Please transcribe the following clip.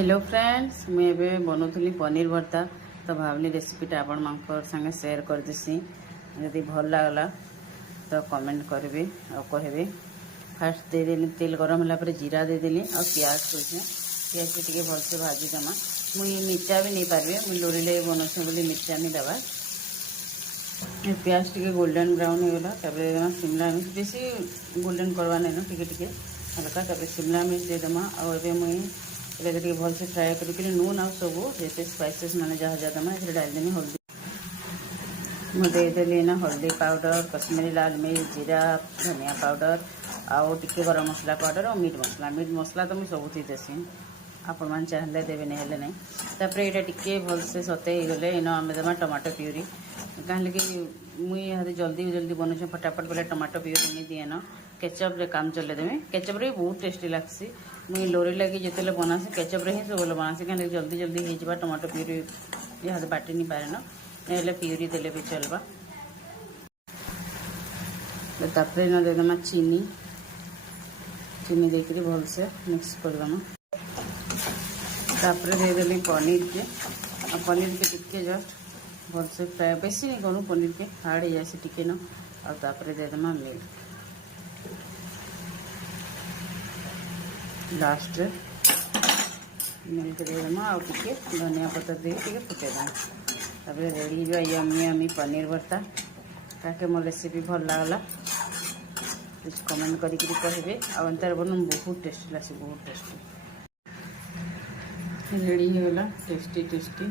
Hello friends, मुझे बनौली पनीर भर्ता तो भावली रेसिपीटा आपण मानकर संगे शेयर कर देसी। यदि भल लगला तो कमेंट करेंगे और कहे। फास्ट देदेली तेल गरम होला पर जीरा देदेली और प्याज कोइसे प्याज के टिके भलसे भाजी देमा। मुई मिर्चा भी नहीं पारे, मुई लोरी लगे बनौसे बोली मिर्चा नहीं देवा। प्याज टिके गोल्डन ब्राउन हो गला तब शिमला मिर्च बेसी गोल्डन करवा नहीं टिके टिके हल्का तब शिमला मिर्च देदेमा। और ये मुई टे भल से फ्राए कर नून आ सब जैसे स्पाइसेस मैंने जहाँ जहाँ देमा ये डालदेमी। हल्दी मुदेदेली ना हल्दी पाउडर, कश्मीरी लाल मिर्च, जीरा, धनिया पाउडर आउ टिके गरम मसला पाउडर और मीट मसला तो मुझे सबुती देसी। आपण मैंने चाहले देवे नहीं हेले नहीं। तापर ये टिके भलसे सते गले इन आम देमा टमाटो प्यूरी। कहीं कि मुई यहाँ जल्दी बनौछे फटाफट बोले टमाटो प्यूरी नहीं दिए न केचप रे काम चले देवे। केचप रे बहुत टेस्टी लगसी। मुई लोरी लगी जिते बनासी केचप रे ही सब बनासी कहीं जल्दी हो टमाटो प्यूरी यहाँ बाटी नहीं पारे न प्यूरी देले भी चलवा। तापर न देदेमा चीनी देकर भलसे मिक्स करदेमा। तापर देदेली पनीर के पनीर के टिके जस्ट भलसे फ्राए बेसी नहीं करूँ पनीर के हार्ड हो जाए टिके न। और तापर देदेमा मिल्क लास्ट मिल्क देदेमा और टिके धनिया पत्तर दे फुटेदेमा। तापर रेडी जो यमी पनीर भर्ता ताके मो रेसिपी भल लगला कुछ कमेंट करी कहे। आंतर बन बहुत टेस्टी लगे, बहुत टेस्टी रेडी हो गला टेस्टी।